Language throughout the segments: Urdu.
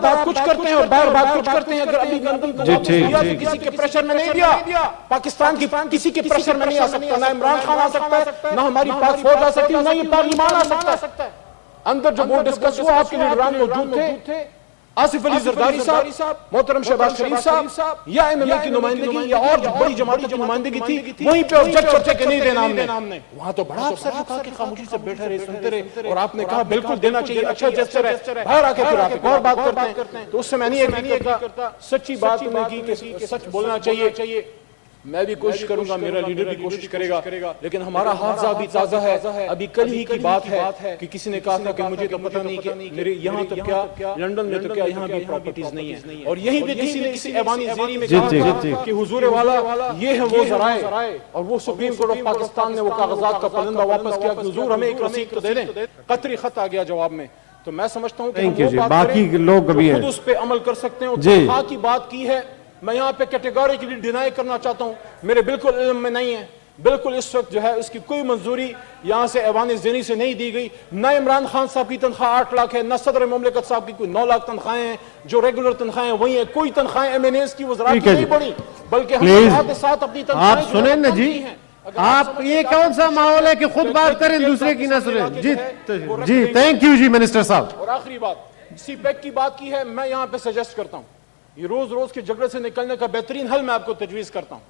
بات کچھ کرتے ہیں اور باہر بات کچھ کرتے ہیں. اگر ابھی لندن کو واپس دیا تو کسی کے پریشر میں نہیں دیا, پاکستان کی کسی کے پریشر میں نہیں آ سکتا. نہ عمران خان آ سکتا ہے, نہ ہماری پاک فوج آ سکتی ہے, نہ یہ پارلیمان آ سکتا ہے. اندر جب وہ ڈسکس ہوا آپ کے لیڈران موجود تھے, آصف علی زرداری صاحب, محترم شہباز شریف صاحب, یا ایم ایم اے کی نمائندگی یا اور بڑی جماعتوں کی نمائندگی تھی, وہیں پہ آبجیکٹ کرتے کہ نہیں دینا ہم نے. وہاں تو بڑا افسر جھکا کے خاموشی سے بیٹھے رہے, سنتے رہے, اور آپ نے کہا بالکل دینا چاہیے, اچھا جیسچر ہے. باہر آ کے پھر آپ ایک اور بات کرتے ہیں. تو اس سے میں نہیں ایگری کرتا. سچی بات نے کی کہ سچ بولنا چاہیے. میں بھی کوشش کروں گا, میرا لیڈر بھی کوشش کرے گا, لیکن ہمارا حافظہ بھی تازہ ہے. ابھی کل ہی کی بات ہے کہ کسی نے کہا تھا کہ مجھے تو پتہ نہیں کہ میرے یہاں تو کیا لندن میں تو کیا یہاں بھی پراپرٹیز نہیں ہیں, اور یہیں پہ کسی نے کسی ایوانی زیری میں کہا تھا کہ حضور والا یہ ہے وہ ذرائع, اور وہ سپریم کورٹ آف پاکستان نے وہ کاغذات کا پرندہ واپس کیا کہ حضور ہمیں ایک رسید تو دے دیں. قطری خط آ گیا جواب میں. تو میں سمجھتا ہوں کہ ہم وہ بات کریں جو خود اس پہ عمل کر سکتے ہیں. تنخواہ کی بات کی ہے, میں یہاں پہ کیٹیگوریکلی ڈینائی کرنا چاہتا ہوں, میرے بالکل علم میں نہیں ہے. بالکل اس وقت جو ہے اس کی کوئی منظوری یہاں سے ایوان زینی سے نہیں دی گئی. نہ عمران خان صاحب کی تنخواہ 8 لاکھ ہے, نہ صدر مملکت صاحب کی کوئی 9 لاکھ تنخواہیں ہیں جو ریگولر تنخواہیں وہی ہیں. کوئی تنخواہیں ایم این ایز کی وزارت کی نہیں بڑی, بلکہ ہم کے ساتھ اپنی تنخواہیں آپ سنیں نا جی, آپ یہ کون سا ماحول ہے کہ خود بات کریں دوسرے کی نہ سنیں. جی تھینک یو جی منسٹر صاحب. اور آخری بات, سی پیک کی بات کی ہے, میں یہاں پہ سجیسٹ کرتا ہوں یہ روز روز کے جھگڑے سے نکلنے کا بہترین حل میں آپ کو تجویز کرتا ہوں.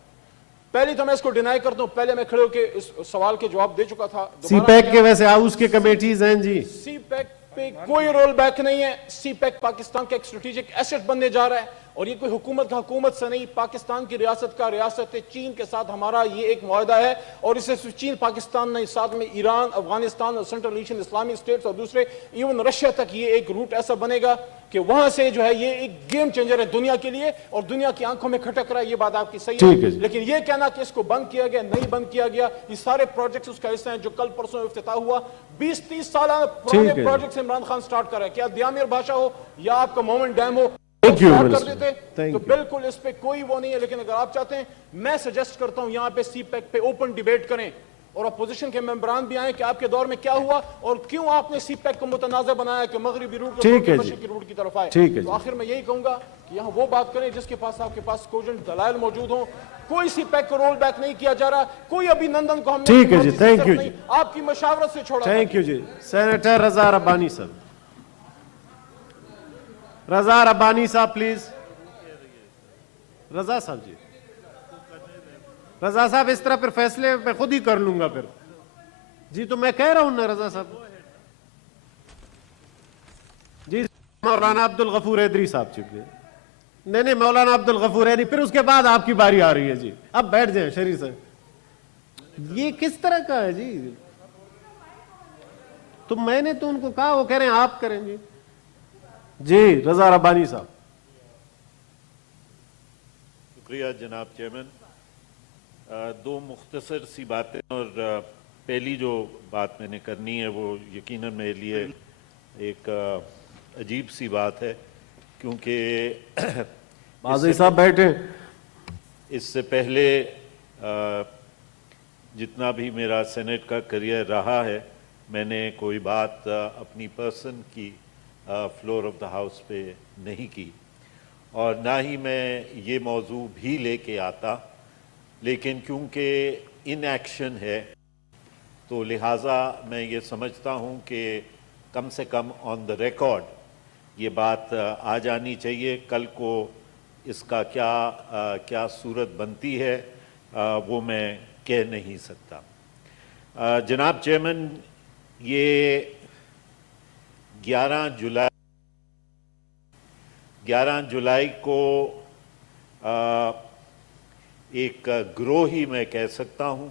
پہلی تو میں اس کو ڈینائی کرتا ہوں, پہلے میں کھڑے ہو کے اس سوال کے جواب دے چکا تھا. سی پیک کے ویسے ہاؤس کے کمیٹیز ہیں جی, سی پیک پہ کوئی رول بیک نہیں ہے. سی پیک پاکستان کا ایک اسٹریٹجک ایسٹ بننے جا رہا ہے, اور یہ کوئی حکومت سے نہیں, پاکستان کی ریاست کا ریاست چین کے ساتھ ہمارا یہ ایک معاہدہ ہے. اور اس سے چین پاکستان نہیں, ساتھ میں ایران, افغانستان اور سینٹرل ایشین اسلامک اسٹیٹس اور دوسرے ایون رشیا تک یہ ایک روٹ ایسا بنے گا کہ وہاں سے جو ہے یہ ایک گیم چینجر ہے دنیا کے لیے, اور دنیا کی آنکھوں میں کھٹک رہا ہے. یہ بات آپ کی صحیح ہے, لیکن یہ کہنا کہ اس کو بند کیا گیا, نہیں بند کیا گیا. یہ سارے پروجیکٹس اس کا حصہ ہیں جو کل پرسوں افتتاح ہوا. 20-30 سالہ پرانے پروجیکٹس عمران خان سٹارٹ کر رہا ہے. کیا دیامیر بھاشا ہو یا آپ کا مومن ڈیم ہو, کر دیتے تو بالکل اس پہ کوئی وہ نہیں ہے. لیکن اگر آپ چاہتے ہیں, میں سجیسٹ کرتا ہوں یہاں پہ سی پیک پہ اوپن ڈیبیٹ کریں, اور اپوزیشن کے ممبران بھی آئیں کہ آپ کے دور میں کیا ہوا اور کیوں آپ نے سی پیک کو متنازع بنایا کہ مغربی روٹ اور مشرقی روٹ کی طرف آئے. تو آخر میں یہی کہوں گا کہ یہاں وہ بات کریں جس کے پاس آپ کے پاس کوجنٹ دلائل موجود ہوں. کوئی سی پیک کو رول بیک نہیں کیا جا رہا, کوئی ابھی نندن کو ہم نے ٹھیک ہے جی, تھینک یو جی, آپ کی مشاورت سے چھوڑا. تھینک یو جی. سینیٹر رضا ربانی صاحب, رضا ربانی صاحب پلیز. رضا صاحب جی, رضا صاحب اس طرح پھر فیصلے میں خود ہی کر لوں گا پھر جی. تو میں کہہ رہا ہوں نا رضا صاحب جی. مولانا عبد الغفور حیدری صاحب چکے, نہیں مولانا عبد الغفور حیدری, پھر اس کے بعد آپ کی باری آ رہی ہے جی. اب بیٹھ جائیں شریف صاحب. یہ کس طرح کا ہے جی؟ تو میں نے تو ان کو کہا, وہ کہہ رہے ہیں آپ کریں گے جی. رضا ربانی صاحب. شکریہ جناب چیئرمین. دو مختصر سی باتیں, اور پہلی جو بات میں نے کرنی ہے وہ یقیناً میرے لیے ایک عجیب سی بات ہے, کیونکہ بازی صاحب بیٹھے. اس سے پہلے جتنا بھی میرا سینٹ کا کریئر رہا ہے, میں نے کوئی بات اپنی پرسن کی فلور آف دا ہاؤس پہ نہیں کی, اور نہ ہی میں یہ موضوع بھی لے کے آتا. لیکن کیونکہ ان ایکشن ہے تو لہٰذا میں یہ سمجھتا ہوں کہ کم سے کم آن دا ریکارڈ یہ بات آ جانی چاہیے. کل کو اس کا کیا صورت بنتی ہے وہ میں کہہ نہیں سکتا. جناب چیئرمین, یہ 11 جولائی کو ایک گروہ ہی میں کہہ سکتا ہوں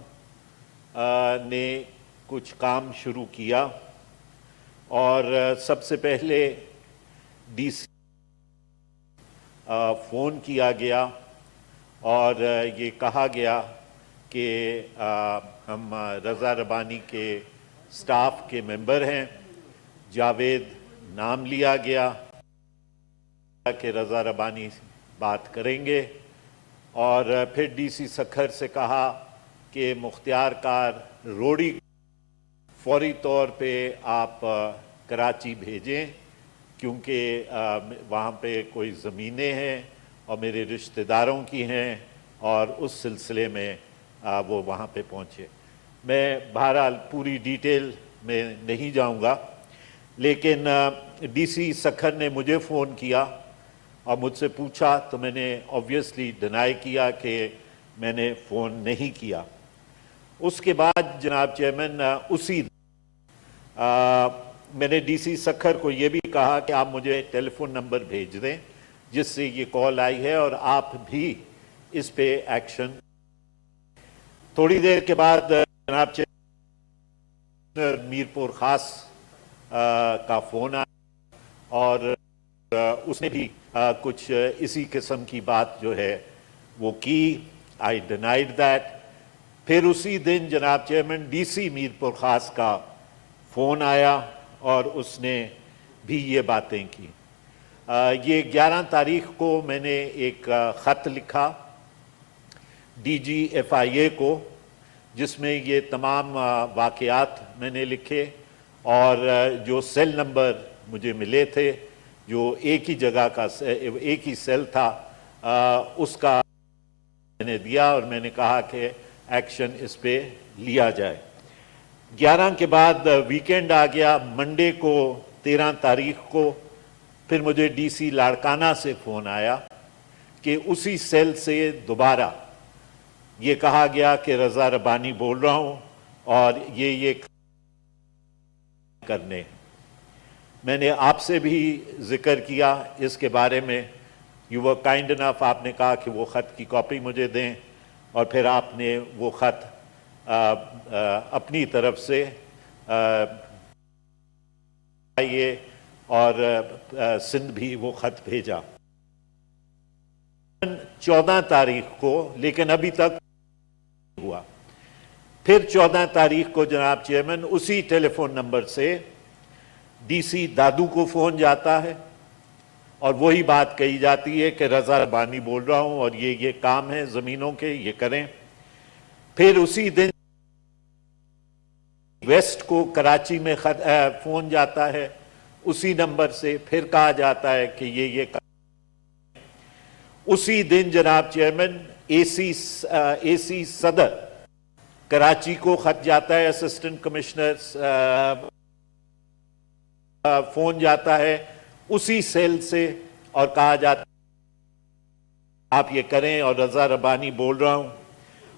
نے کچھ کام شروع کیا, اور سب سے پہلے ڈی سی فون کیا گیا اور یہ کہا گیا کہ ہم رضا ربانی کے سٹاف کے ممبر ہیں. جاوید نام لیا گیا کہ رضا ربانی بات کریں گے, اور پھر ڈی سی سکھر سے کہا کہ مختار کار روڑی فوری طور پہ آپ کراچی بھیجیں کیونکہ وہاں پہ کوئی زمینیں ہیں اور میرے رشتہ داروں کی ہیں اور اس سلسلے میں وہ وہاں پہ پہنچے. میں بہرحال پوری ڈیٹیل میں نہیں جاؤں گا، لیکن ڈی سی سکھر نے مجھے فون کیا اور مجھ سے پوچھا تو میں نے آبویسلی ڈینائی کیا کہ میں نے فون نہیں کیا. اس کے بعد جناب چیئرمین اسی میں نے ڈی سی سکھر کو یہ بھی کہا کہ آپ مجھے ٹیلی فون نمبر بھیج دیں جس سے یہ کال آئی ہے اور آپ بھی اس پہ ایکشن. تھوڑی دیر کے بعد جناب چیئرمین میر پور خاص کا فون آیا اور اس نے بھی کچھ اسی قسم کی بات جو ہے وہ کی. آئی ڈینائڈ دیٹ. پھر اسی دن جناب چیئرمین ڈی سی میر پور خاص کا فون آیا اور اس نے بھی یہ باتیں کی. یہ 11 تاریخ کو میں نے ایک خط لکھا ڈی جی ایف آئی اے کو جس میں یہ تمام واقعات میں نے لکھے اور جو سیل نمبر مجھے ملے تھے جو ایک ہی جگہ کا ایک ہی سیل تھا اس کا میں نے دیا اور میں نے کہا کہ ایکشن اس پہ لیا جائے. 11 کے بعد ویکینڈ آ گیا. منڈے کو 13 تاریخ کو پھر مجھے ڈی سی لاڑکانہ سے فون آیا کہ اسی سیل سے دوبارہ یہ کہا گیا کہ رضا ربانی بول رہا ہوں اور یہ کرنے. میں نے آپ سے بھی ذکر کیا اس کے بارے میں. یو ور کائنڈ انف، آپ نے کہا کہ وہ خط کی کاپی مجھے دیں اور پھر آپ نے وہ خط اپنی طرف سے آئیے اور سندھ بھی وہ خط بھیجا 14 تاریخ کو، لیکن ابھی تک نہیں ہوا. پھر 14 تاریخ کو جناب چیئرمین اسی ٹیلی فون نمبر سے ڈی سی دادو کو فون جاتا ہے اور وہی بات کہی جاتی ہے کہ رضا ربانی بول رہا ہوں اور یہ کام ہے زمینوں کے، یہ کریں. پھر اسی دن ویسٹ کو کراچی میں فون جاتا ہے اسی نمبر سے، پھر کہا جاتا ہے کہ یہ اسی دن جناب چیئرمین اے سی صدر کراچی کو خط جاتا ہے، اسسٹنٹ کمشنر فون جاتا ہے اسی سیل سے اور کہا جاتا ہے آپ یہ کریں اور رضا ربانی بول رہا ہوں.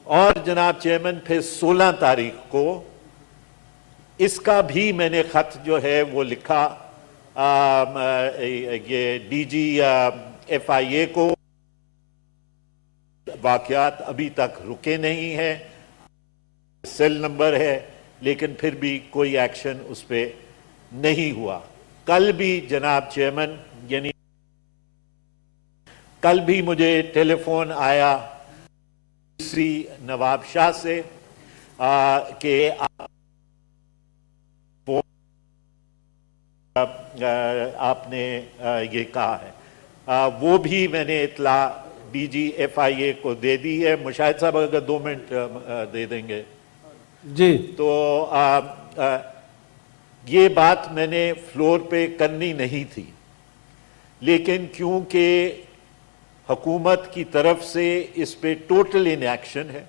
اور جناب چیئرمین پھر 16 تاریخ کو اس کا بھی میں نے خط جو ہے وہ لکھا یہ ڈی جی ایف آئی اے کو. واقعات ابھی تک رکے نہیں ہیں، سیل نمبر ہے لیکن پھر بھی کوئی ایکشن اس پہ نہیں ہوا. کل بھی جناب چیئرمین یعنی کل بھی مجھے ٹیلی فون آیا سی نواب شاہ سے کہ آپ نے یہ کہا ہے. وہ بھی میں نے اطلاع ڈی جی ایف آئی اے کو دے دی ہے. مشاہد صاحب اگر 2 منٹ دے دیں گے جی. تو یہ بات میں نے فلور پہ کرنی نہیں تھی، لیکن کیونکہ حکومت کی طرف سے اس پہ ٹوٹل ان ایکشن ہے،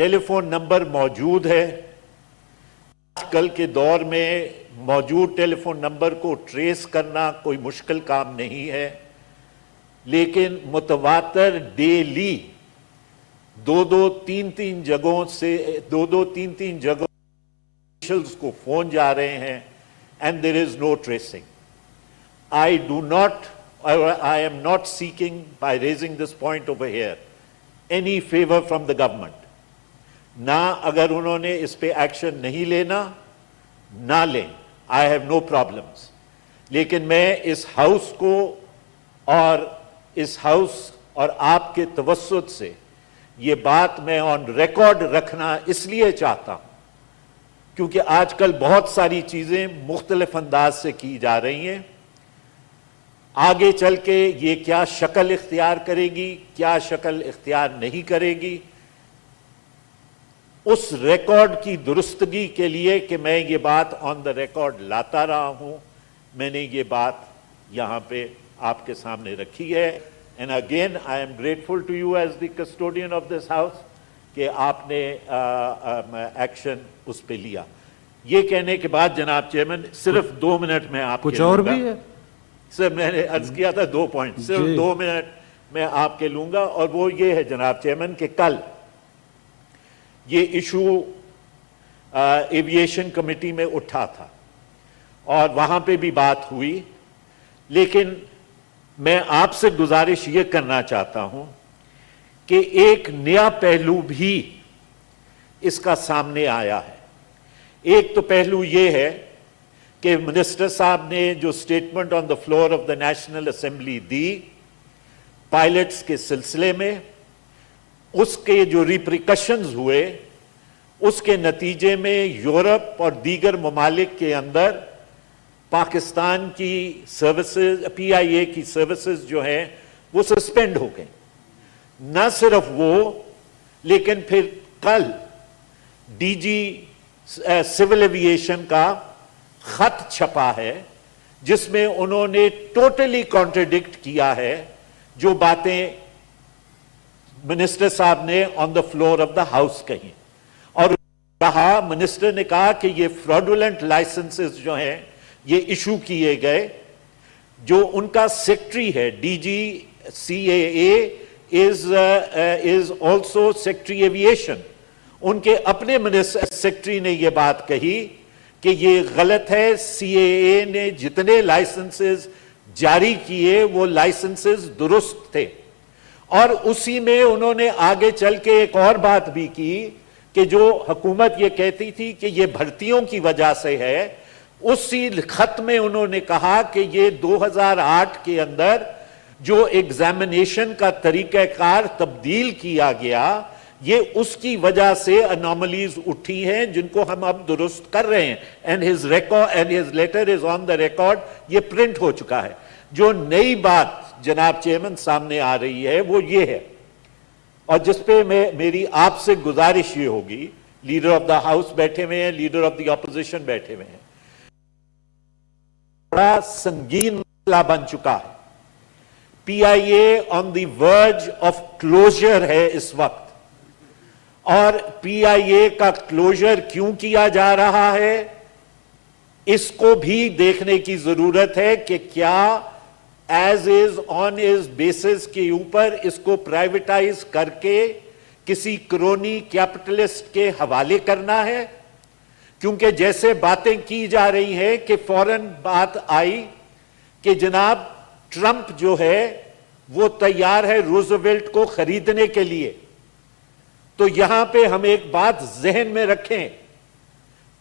ٹیلی فون نمبر موجود ہے. آج کل کے دور میں موجود ٹیلی فون نمبر کو ٹریس کرنا کوئی مشکل کام نہیں ہے، لیکن متواتر ڈیلی 2-3 جگہوں سے 2-3 جگہوں کو فون جا رہے ہیں and there is no tracing. I am not seeking by raising this point over here any favor from the government. نہ اگر انہوں نے اس پہ ایکشن نہیں لینا نہ لیں، I have no problems. لیکن میں اس ہاؤس کو اور آپ کے توسط سے یہ بات میں آن ریکارڈ رکھنا اس لیے چاہتا ہوں کیونکہ آج کل بہت ساری چیزیں مختلف انداز سے کی جا رہی ہیں. آگے چل کے یہ کیا شکل اختیار کرے گی، کیا شکل اختیار نہیں کرے گی، اس ریکارڈ کی درستگی کے لیے کہ میں یہ بات آن دا ریکارڈ لاتا رہا ہوں میں نے یہ بات یہاں پہ آپ کے سامنے رکھی ہے. And again I am grateful to you as the custodian of this house کہ آپ نے ایکشن اس پہ لیا. یہ کہنے کے بعد جناب چیئرمین صرف 2 منٹ میں آپ کچھ اور بھی ہے سر، میں نے عرض کیا تھا 2 پوائنٹ، صرف 2 منٹ میں آپ کے لوں گا، اور وہ یہ ہے جناب چیئرمین کہ کل یہ ایشو ایویشن کمیٹی میں اٹھا تھا اور وہاں پہ بھی بات ہوئی، لیکن میں آپ سے گزارش یہ کرنا چاہتا ہوں کہ ایک نیا پہلو بھی اس کا سامنے آیا ہے. ایک تو پہلو یہ ہے کہ منسٹر صاحب نے جو statement on the floor of the national assembly دی پائلٹس کے سلسلے میں، اس کے جو ریپریکشنز ہوئے، اس کے نتیجے میں یورپ اور دیگر ممالک کے اندر پاکستان کی سروسز، پی آئی اے کی سروسز جو ہیں وہ سسپینڈ ہو گئیں. نہ صرف وہ، لیکن پھر کل ڈی جی سول ایویشن کا خط چھپا ہے جس میں انہوں نے ٹوٹلی کانٹرڈکٹ کیا ہے جو باتیں منسٹر صاحب نے on the floor of the house کہیں. اور کہا، منسٹر نے کہا کہ یہ فراڈولنٹ لائسنسز جو ہیں یہ ایشو کیے گئے. جو ان کا سیکٹری ہے D G C A A is also secretary aviation, ان کے اپنے سیکٹری نے یہ بات کہی کہ یہ غلط ہے. سی اے اے نے جتنے لائسنسز جاری کیے وہ لائسنسز درست تھے. اور اسی میں انہوں نے آگے چل کے ایک اور بات بھی کی کہ جو حکومت یہ کہتی تھی کہ یہ بھرتیوں کی وجہ سے ہے، اسی خط میں انہوں نے کہا کہ یہ 2008 کے اندر جو ایگزامینیشن کا طریقہ کار تبدیل کیا گیا، یہ اس کی وجہ سے انوملیز اٹھی ہیں جن کو ہم اب درست کر رہے ہیں. And his letter is on the record, یہ پرنٹ ہو چکا ہے. جو نئی بات جناب چیئرمین سامنے آ رہی ہے وہ یہ ہے، اور جس پہ میری آپ سے گزارش یہ ہوگی، لیڈر آف دا ہاؤس بیٹھے ہوئے ہیں، لیڈر آف دی اپوزیشن بیٹھے ہوئے ہیں، بڑا سنگین مسئلہ بن چکا ہے. پی آئی اے آن دی ورج آف کلوزر ہے اس وقت. اور پی آئی اے کا کلوزر کیوں کیا جا رہا ہے، اس کو بھی دیکھنے کی ضرورت ہے کہ کیا as is on is basis کے اوپر اس کو پرائیویٹائز کر کے کسی کرونی کیپٹلسٹ کے حوالے کرنا ہے. کیونکہ جیسے باتیں کی جا رہی ہیں کہ فوراً بات آئی کہ جناب ٹرمپ جو ہے وہ تیار ہے روزویلٹ کو خریدنے کے لیے. تو یہاں پہ ہم ایک بات ذہن میں رکھیں،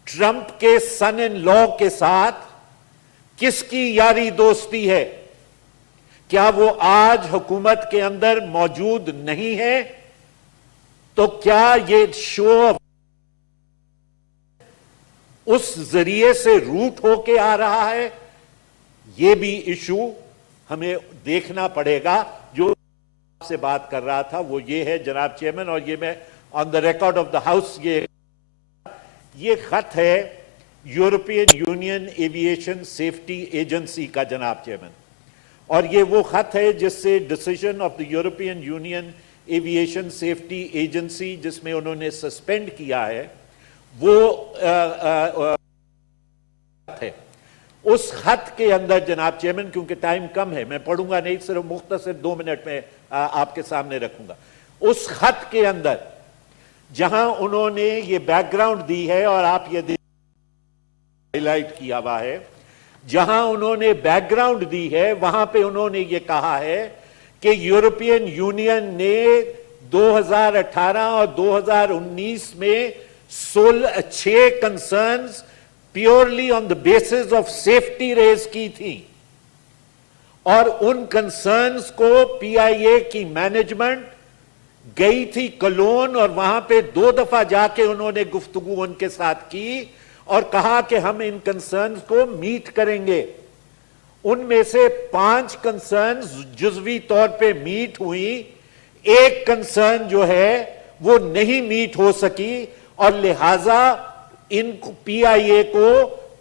ٹرمپ کے سن ان لا کے ساتھ کس کی یاری دوستی ہے؟ کیا وہ آج حکومت کے اندر موجود نہیں ہے؟ تو کیا یہ شو اس ذریعے سے روٹ ہو کے آ رہا ہے؟ یہ بھی ایشو ہمیں دیکھنا پڑے گا. جو آپ سے بات کر رہا تھا وہ یہ ہے جناب چیئرمین، اور یہ میں on the record of the house یہ خط ہے European Union aviation safety agency کا جناب چیئرمین. اور یہ وہ خط ہے جس سے decision of the European Union aviation safety Agency جس میں انہوں نے سسپینڈ کیا ہے وہ ہے. اس خط کے اندر جناب چیئرمین، کیونکہ ٹائم کم ہے میں پڑھوں گا نہیں، صرف مختصر 2 منٹ میں آپ کے سامنے رکھوں گا. اس خط کے اندر جہاں انہوں نے یہ بیک گراؤنڈ دی ہے اور آپ یہ ہائی لائٹ کیا ہوا ہے، جہاں انہوں نے بیک گراؤنڈ دی ہے وہاں پہ انہوں نے یہ کہا ہے کہ یورپین یونین نے 2018 اور 2019 میں 6 concerns purely on the basis of safety raise کی تھی، اور ان کنسرنز کو پی آئی اے کی مینجمنٹ گئی تھی کلون، اور وہاں پہ 2 دفعہ جا کے انہوں نے گفتگو ان کے ساتھ کی اور کہا کہ ہم ان کنسرنز کو میٹ کریں گے. ان میں سے 5 کنسرنز جزوی طور پہ میٹ ہوئی، 1 کنسرن جو ہے وہ نہیں میٹ ہو سکی، اور لہٰذا ان پی آئی اے کو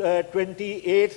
28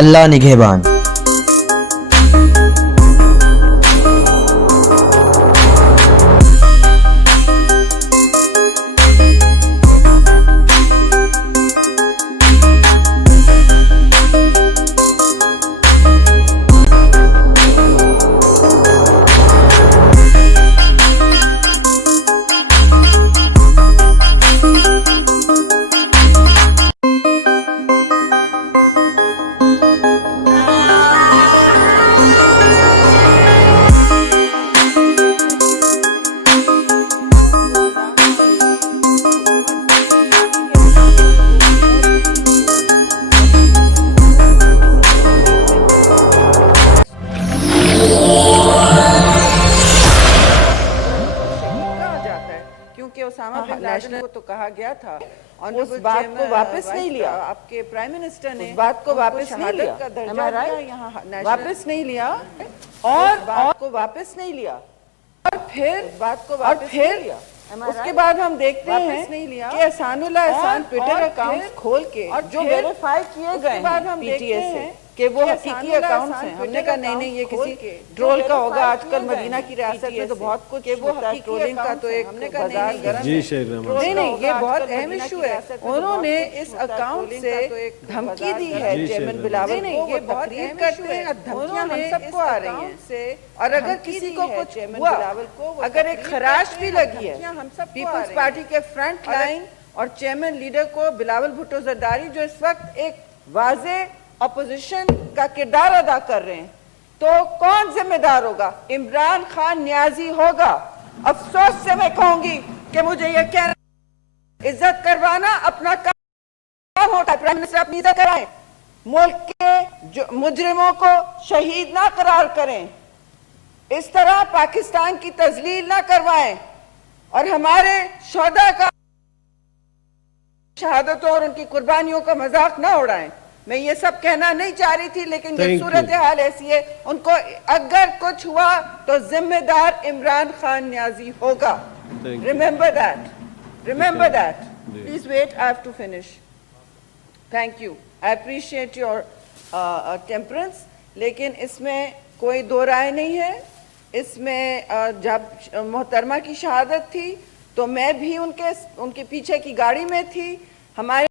اللہ نگہبان۔ اسامہ بن لادن کو تو کہا گیا تھا، اس بات کو واپس نہیں لیا، آپ کے پرائم منسٹر نے اس بات کو واپس نہیں لیا، واپس نہیں لیا، اور بات کو واپس نہیں لیا، اور پھر بات کو واپس نہیں لیا۔ اس کے بعد ہم دیکھتے ہیں کہ احسان اللہ احسان ٹویٹر اکاؤنٹ کھول کے جو ویریفائی کیے گئے ہیں پی ٹی اے سے کہ وہ حقیقی اکاؤنٹس ہیں، ہم نے کہا نہیں یہ کسی ڈرول کا ہوگا، آج کل مدینہ کی ریاست میں تو بہت کچھ ہوتا ہے، ٹرولنگ کا تو ایک بازار گرم ہے، نہیں یہ بہت اہم ایشو ہے۔ انہوں نے اس اکاؤنٹ سے دھمکی دی ہے چیئرمین بلاول کو، وہ تقریر کرتے ہیں، دھمکیاں ہم سب کو آ رہی ہیں، اور اگر کسی کو کچھ ہوا، اگر ایک خراش بھی لگی ہے پیپلز پارٹی کے فرنٹ لائن اور چیئرمین لیڈر کو بلاول بھٹو زرداری جو اس وقت ایک واضح اپوزیشن کا کردار ادا کر رہے ہیں، تو کون ذمہ دار ہوگا؟ عمران خان نیازی ہوگا۔ افسوس سے میں کہوں گی کہ مجھے یہ کہنا، عزت کروانا اپنا کام ہوتا ہے، پرائم منسٹر اپنی عزت کرائیں، ملک کے مجرموں کو شہید نہ قرار کریں، اس طرح پاکستان کی تذلیل نہ کروائیں، اور ہمارے شہداء کا شہادتوں اور ان کی قربانیوں کا مذاق نہ اڑائیں۔ میں یہ سب کہنا نہیں چاہ رہی تھی، لیکن یہ صورتحال ایسی ہے، ان کو اگر کچھ ہوا تو ذمہ دار عمران خان نیازی ہوگا۔ Remember that. Remember that. Please wait, I have to finish. Thank you. I appreciate your temperance. لیکن اس میں کوئی دو رائے نہیں ہے۔ اس میں جب محترمہ کی شہادت تھی تو میں بھی ان کے پیچھے کی گاڑی میں تھی، ہمارے